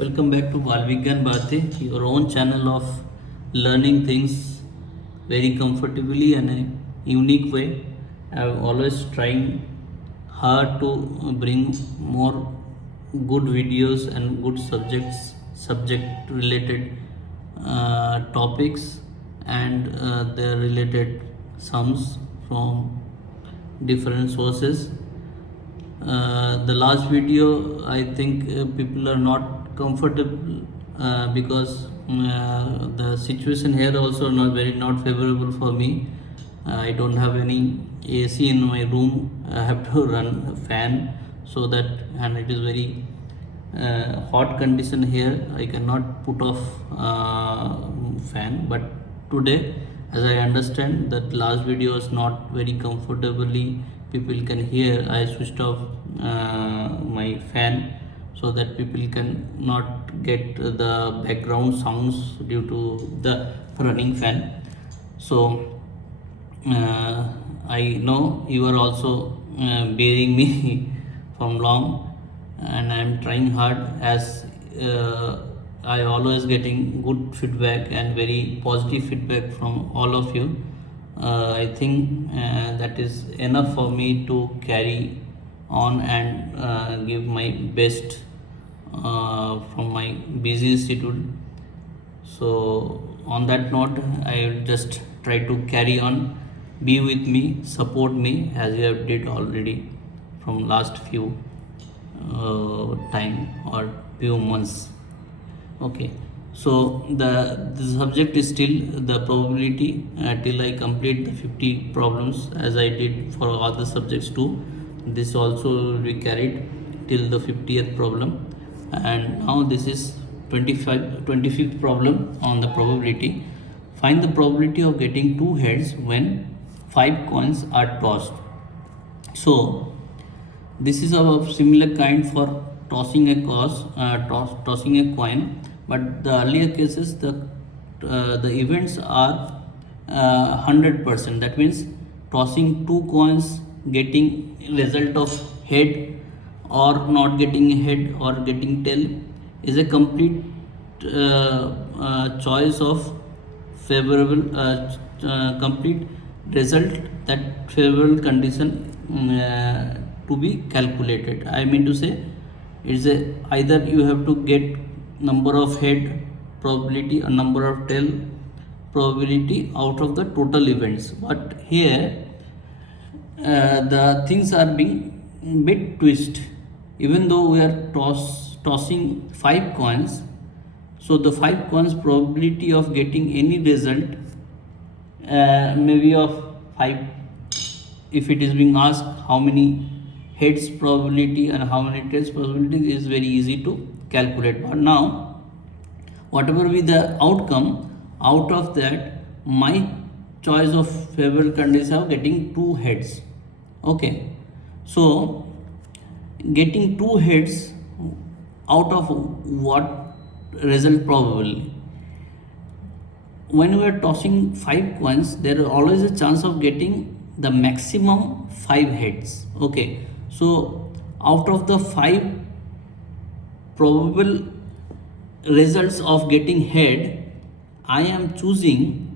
Welcome back to Balvigyan Bhate, your own channel of learning things very comfortably and a unique way. I'm always trying hard to bring more good videos and good subject related topics and their related sums from different sources. The last video, I think people are not comfortable because the situation here also not favorable for me. I don't have any AC in my room. I have to run a fan, so that, and it is very hot condition here. I cannot put off fan. But today, as I understand that last video was not very comfortably people can hear, I switched off my fan so that people can not get the background sounds due to the running fan. So I know you are also bearing me from long, and I am trying hard as I always getting good feedback and very positive feedback from all of you. I think that is enough for me to carry on and give my best from my busy schedule. So on that note, I will just try to carry on. Be with me, support me as you have did already from last few time or few months. Okay, so the subject is still the probability till I complete the 50 problems as I did for other subjects too. This also will be carried till the 50th problem, and now this is 25th problem on the probability. Find the probability of getting two heads when 5 coins are tossed. So this is of similar kind for tossing a tossing a coin, but the earlier cases the events are 100%. That means tossing two coins, getting result of head or not getting head or getting tail is a complete choice of favorable complete result, that favorable condition to be calculated. I mean to say, it's a either you have to get number of head probability or number of tail probability out of the total events. But here the things are being bit twist. Even though we are tossing 5 coins, so the 5 coins probability of getting any result maybe of 5. If it is being asked how many heads probability and how many tails probability, is very easy to calculate. But now whatever be the outcome, out of that my choice of favorable condition of getting two heads. Okay, so getting two heads out of what result probably, when we are tossing 5 coins, there is always a chance of getting the maximum 5 heads. Okay, so out of the 5 probable results of getting head, I am choosing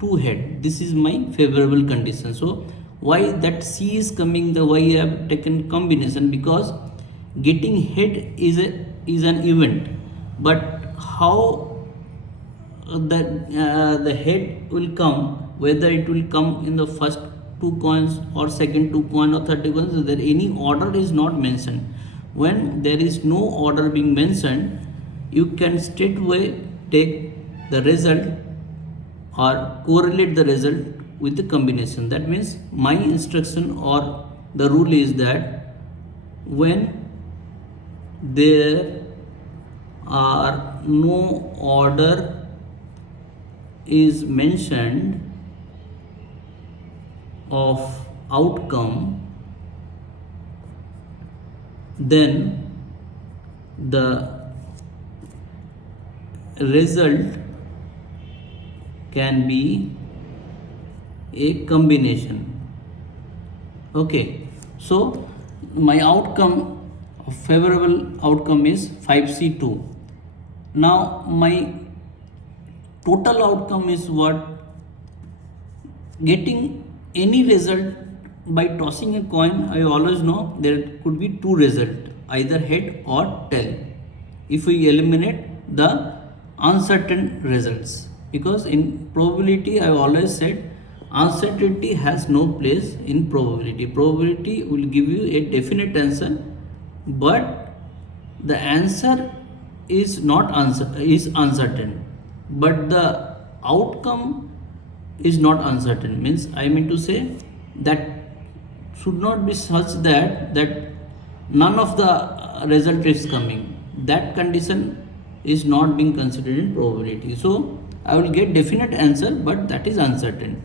2 head. This is my favorable condition. So why that C is coming, the why I have taken combination, because getting head is an event, but how the head will come, whether it will come in the first 2 coins or second 2 coin or 30 coins, there any order is not mentioned. When there is no order being mentioned, you can straightaway take the result or correlate the result with the combination. That means my instruction or the rule is that when there are no order is mentioned of outcome, then the result can be a combination. Okay, so my outcome, favorable outcome is 5C2. Now my total outcome is what? Getting any result by tossing a coin. I always know there could be two results, either head or tail, if we eliminate the uncertain results, because in probability I always said uncertainty has no place in probability. Probability will give you a definite answer, but the answer is not is uncertain, but the outcome is not uncertain. Means I mean to say that should not be such that none of the result is coming. That condition is not being considered in probability. So I will get definite answer, but that is uncertain.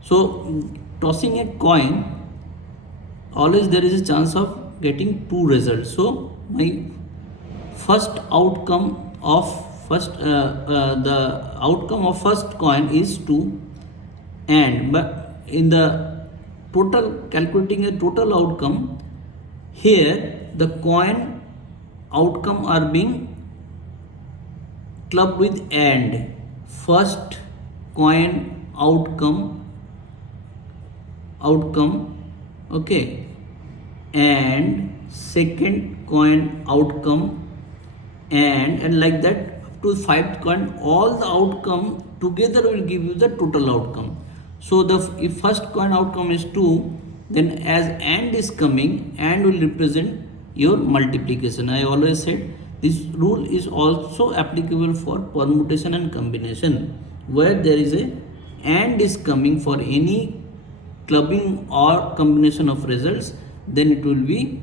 So tossing a coin, always there is a chance of getting two results. So my first outcome of the outcome of first coin is 2, and but in the total, calculating a total outcome, here the coin outcome are being clubbed with and. First coin outcome, okay, and second coin outcome, and like that up to 5 coin, all the outcome together will give you the total outcome. So the if first coin outcome is 2, then as and is coming, and will represent your multiplication. I always said this rule is also applicable for permutation and combination, where there is a and is coming for any clubbing or combination of results, then it will be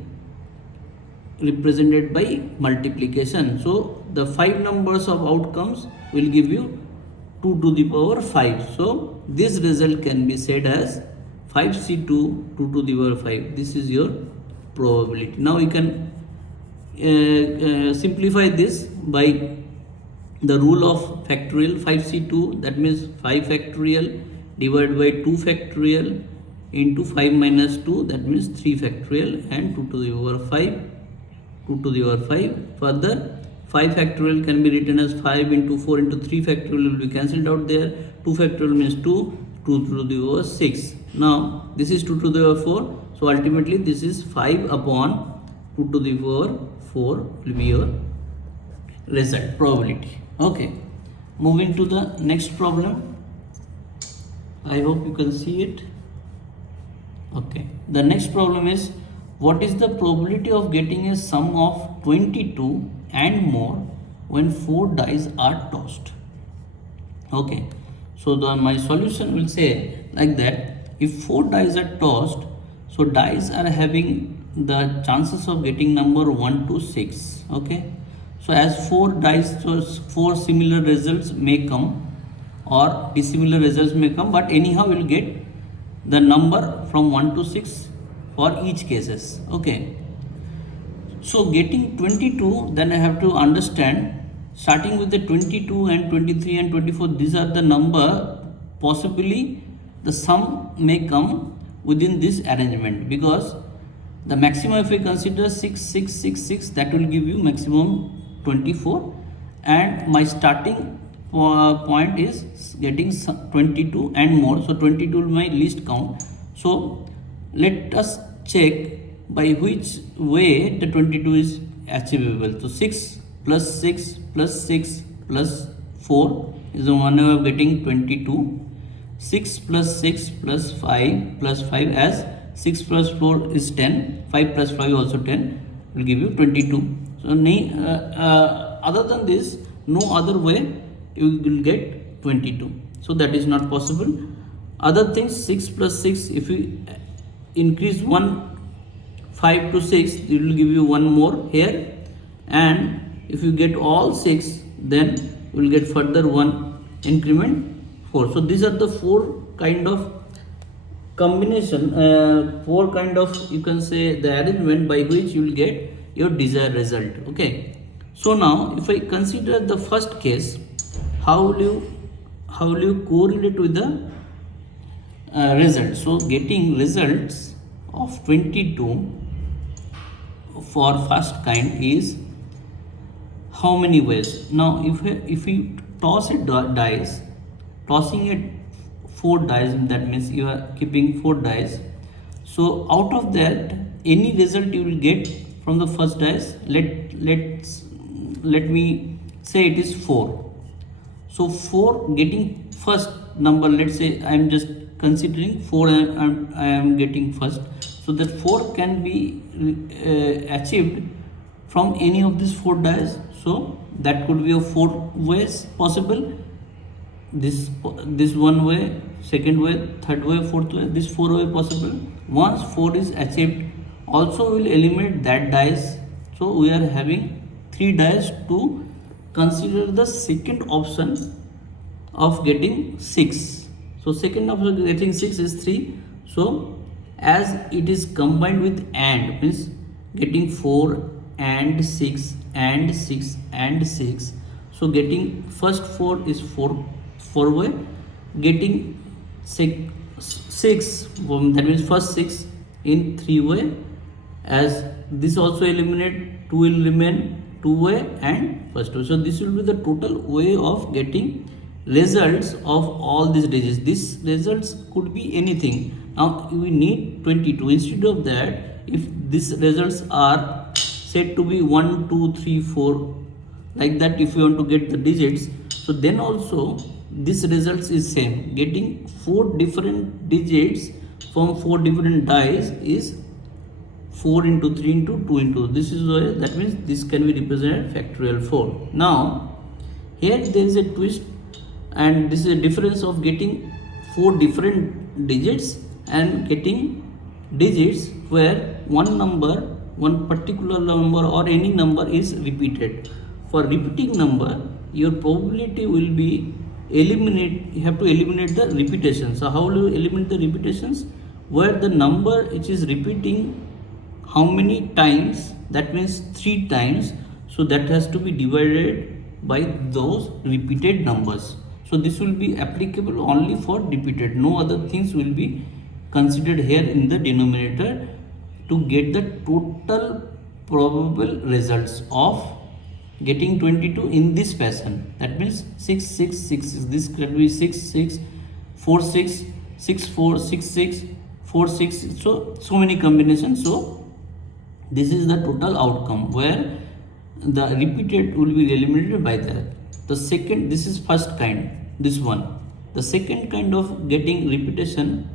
represented by multiplication. So the 5 numbers of outcomes will give you 2 to the power 5. So this result can be said as 5c2 2 to the power 5. This is your probability. Now you can simplify this by the rule of factorial. 5c2, that means 5 factorial divided by 2 factorial into 5 minus 2, that means 3 factorial, and 2 to the power 5, 2 to the power 5. Further, 5 factorial can be written as 5 into 4 into 3 factorial will be cancelled out there. 2 factorial means 2, 2 to the power 6. Now this is 2 to the power 4. So ultimately this is 5 upon 2 to the power 4 will be your result, probability. Okay, moving to the next problem. I hope you can see it. Okay, the next problem is, what is the probability of getting a sum of 22 and more when 4 dice are tossed? Okay, so my solution will say like that: if 4 dice are tossed, so dice are having the chances of getting number 1 to 6. Okay, so as 4 dice, so 4 similar results may come or dissimilar results may come, but anyhow we will get the number from 1 to 6 for each cases. Okay, so getting 22, then I have to understand, starting with the 22 and 23 and 24, these are the number possibly the sum may come within this arrangement, because the maximum, if we consider 6 6 6 6, that will give you maximum 24, and my starting point is getting 22 and more, so 22 will my least count. So let us check by which way the 22 is achievable. So 6 plus 6 plus 6 plus 4 is the one way of getting 22. 6 plus 6 plus 5 plus 5, as 6 plus 4 is 10, 5 plus 5 also 10, will give you 22. So other than this, no other way you will get 22. So that is not possible. Other things, 6 plus 6, if you increase 1 5 to 6, it will give you one more here, and if you get all 6, then you will get further one increment 4. So these are the 4 kind of combination, 4 kind of, you can say, the arrangement by which you will get your desired result. Okay, so now if I consider the first case, how will you correlate with the result? So getting results of 22 for first kind is, how many ways. Now if we toss a dice, tossing it 4 dice, that means you are keeping 4 dice. So out of that, any result you will get from the first dice, let me say it is 4. So 4 getting first number, let's say I am just considering 4, I am getting first. So that 4 can be achieved from any of these 4 dice. So that could be a 4 ways possible. This one way, second way, third way, fourth way, this 4 way possible. Once 4 is achieved, also we will eliminate that dice. So we are having 3 dice to consider the second option of getting 6. So second option of getting 6 is 3. So as it is combined with AND, means getting 4 and 6 and 6 and 6. So getting first 4 is 4 way, getting 6 that means first 6 in 3 way, as this also eliminate, 2 will remain 2 way and first way. So this will be the total way of getting results of all these digits. These results could be anything. Now we need 22. Instead of that, if these results are said to be 1 2 3 4, like that, if you want to get the digits, so then also this results is same. Getting 4 different digits from 4 different dice is 4 into 3 into 2 into, this is why, that means this can be represented factorial 4. Now here there is a twist, and this is a difference of getting 4 different digits and getting digits where one particular number or any number is repeated. For repeating number, your probability will be you have to eliminate the repetition. So how will you eliminate the repetitions? Where the number which is repeating how many times, that means 3 times, so that has to be divided by those repeated numbers. So this will be applicable only for repeated, no other things will be considered here in the denominator to get the total probable results of getting 22 in this fashion. That means 6 6 6 6, this can be 6 6 4 6 6 4 6 6 4 6, so many combinations. So this is the total outcome where the repeated will be eliminated by that. The second, this is first kind, this one. The second kind of getting repetition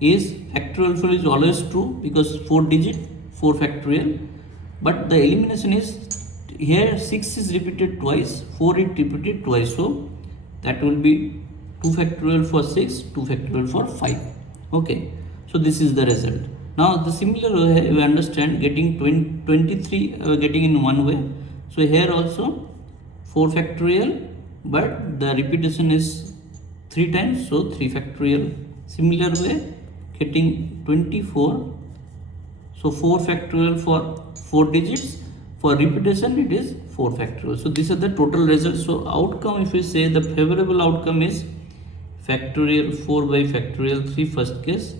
is factorial 4 is always true because 4 digit 4 factorial, but the elimination is here 6 is repeated twice, 4 is repeated twice, so that will be 2 factorial for 6, 2 factorial for 5. Okay, so this is the result. Now the similar way we understand getting 23 getting in one way. So here also 4 factorial, but the repetition is 3 times, so 3 factorial. Similar way getting 24, so 4 factorial for 4 digits, for repetition it is 4 factorial. So these are the total results. So outcome, if we say the favorable outcome is factorial 4 by factorial 3 first case,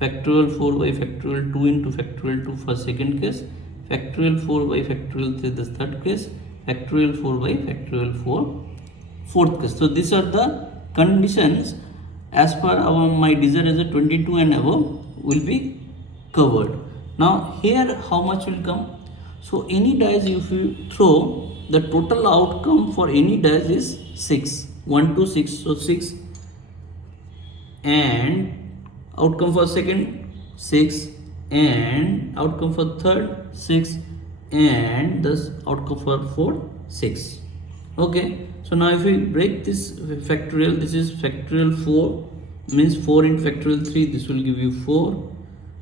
factorial 4 by factorial 2 into factorial 2 for second case, factorial 4 by factorial 3 the third case, factorial 4 by factorial 4 fourth case. So these are the conditions as per my desire as a 22 and above will be covered. Now here how much will come? So any dice if you throw, the total outcome for any dice is 6, 1 to 6, so 6, and outcome for second 6, and outcome for third 6, and this outcome for fourth 6. Okay, so now if we break this factorial, this is factorial 4 means 4 into factorial 3, this will give you 4.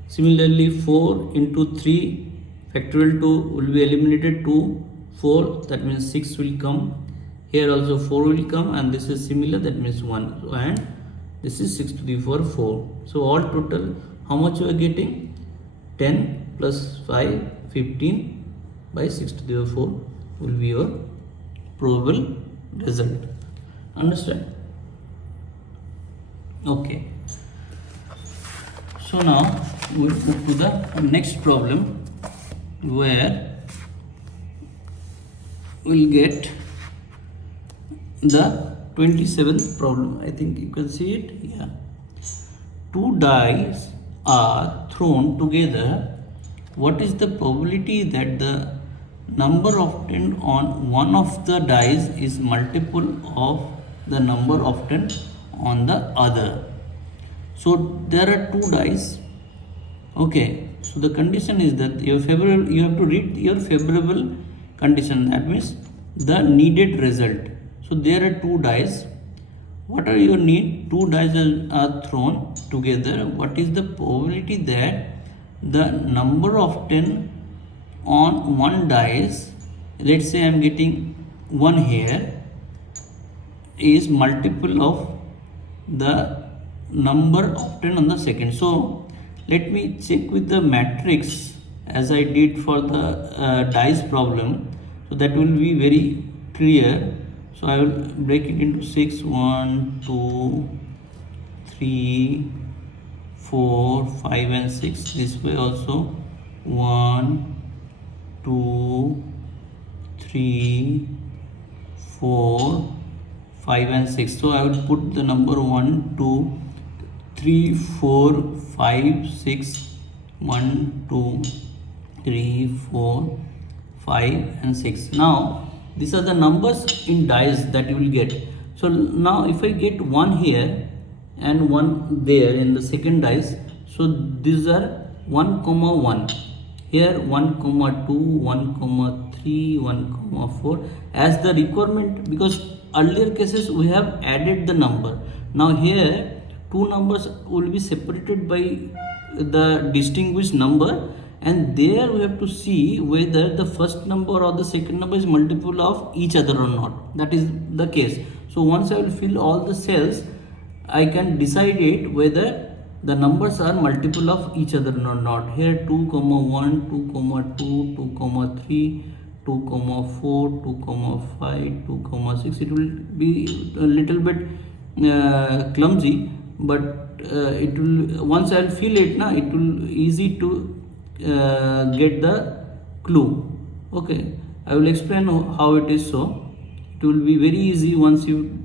Similarly 4 into 3 factorial 2 will be eliminated, 2 4, that means 6 will come. Here also 4 will come, and this is similar, that means 1, and this is 6 to the power 4. So all total how much you are getting? 10 plus 5 15 by 6 to the power 4 will be your probable result. Understand? Okay. So now we will move to the next problem, where will get the 27th problem. I think you can see it. Yeah. Two dice are thrown together. What is the probability that the number obtained on one of the dice is multiple of the number obtained on the other? So there are two dice. Okay, so the condition is that your favorable, you have to read your favorable condition. That means the needed result. So there are two dice. What are your need? Two dice are thrown together. What is the probability that the number of 10 on one dice, let's say I am getting 1 here, is multiple of the number of 10 on the second. So let me check with the matrix as I did for the dice problem, so that will be very clear. So I will break it into 6, 1, 2, 3, 4, 5 and 6. This way also 1, 2, 3, 4, 5 and 6. So I will put the number 1, 2, 3, 4, 5, 6, 1, 2, 3, 4, 5 and 6. Now these are the numbers in dice that you will get. So now if I get 1 here and 1 there in the second dice, so these are 1, 1 here, 1, 2, 1, 3, 1, 4 as the requirement, because earlier cases we have added the number. Now here two numbers will be separated by the distinguished number, and there we have to see whether the first number or the second number is multiple of each other or not. That is the case. So once I will fill all the cells, I can decide it whether the numbers are multiple of each other or not. Here 2, 1, 2, 2, 2, 3, 2, 4, 2, 5, 2, 6. It will be a little bit clumsy, but it will, once I will fill it, it will easy to get the clue. Okay, I will explain how it is. So it will be very easy once you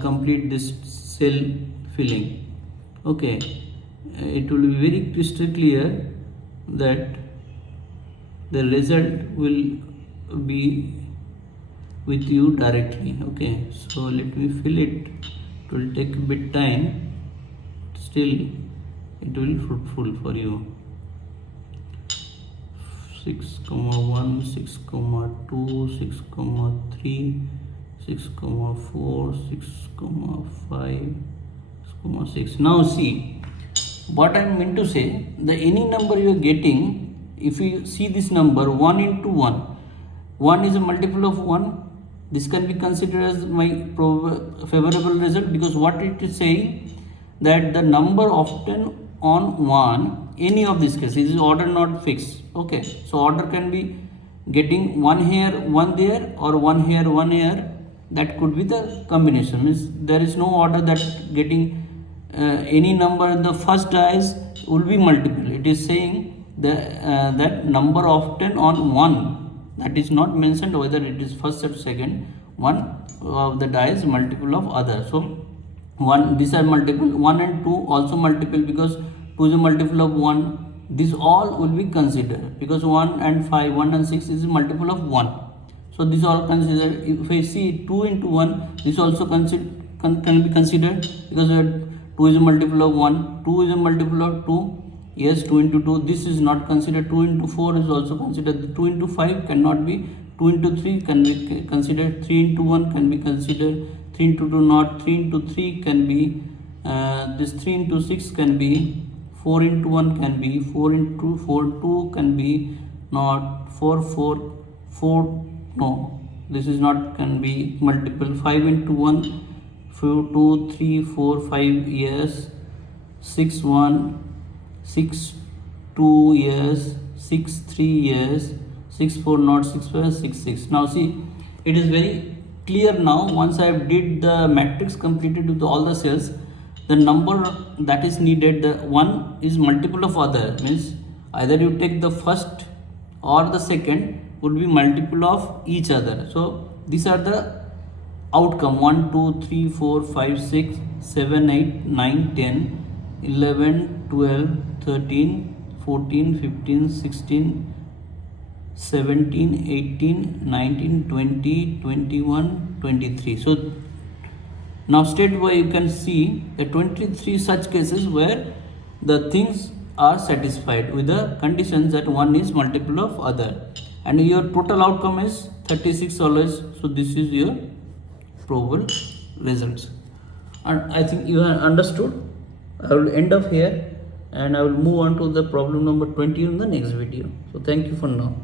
complete this cell filling. Okay, it will be very crystal clear that the result will be with you directly. Okay, so let me fill it. It will take a bit time, still it will be fruitful for you. 6, 1, 6, 2, 6, 3, 6, 4, 6, 5, 6. Now see what I meant to say. The any number you are getting, if you see this number 1 into 1, 1 is a multiple of 1. This can be considered as my favorable result, because what it is saying that the number often on 1, any of these cases, is order not fixed. Okay, so order can be getting 1 here, 1 there, or 1 here, 1 here. That could be the combination. Means there is no order that getting any number in the first dice will be multiple. It is saying that number often on 1, that is not mentioned whether it is first or second. One of the dice multiple of other. So these are multiple. 1 and 2 also multiple, because 2 is a multiple of 1. This all will be considered, because 1 and 5, 1 and 6 is a multiple of 1. So this all considered. If I see 2 into 1, this also can be considered, because 2 is a multiple of 1, 2 is a multiple of 2. Yes, 2 into 2, this is not considered. 2 into 4 is also considered. 2 into 5 cannot be. 2 into 3 can be considered. 3 into 1 can be considered. 3 into 2 not. 3 into 3 can be. This 3 into 6 can be. 4 into 1 can be. 4 into 4, 2 can be not. 4, 4, no. This is not, can be multiple. 5 into 1. 2, 3, 4, 5, yes. 6, 1, 6, 2, yes. 6, 3, yes. 6, 4, not. 6, 5, 6, 6. Now see, it is very clear now. Once I have did the matrix completed with all the cells, the number that is needed, the one is multiple of other. Means either you take the first or the second. would be multiple of each other. So these are the outcome: 1 2 3 4 5 6 7 8 9 10 11 12 13 14 15 16 17 18 19 20 21 23. So now state where you can see the 23 such cases where the things are satisfied with the conditions that one is multiple of other, and your total outcome is $36. So this is your probable results, and I think you have understood. I will end up here and I will move on to the problem number 20 in the next video. So thank you for now.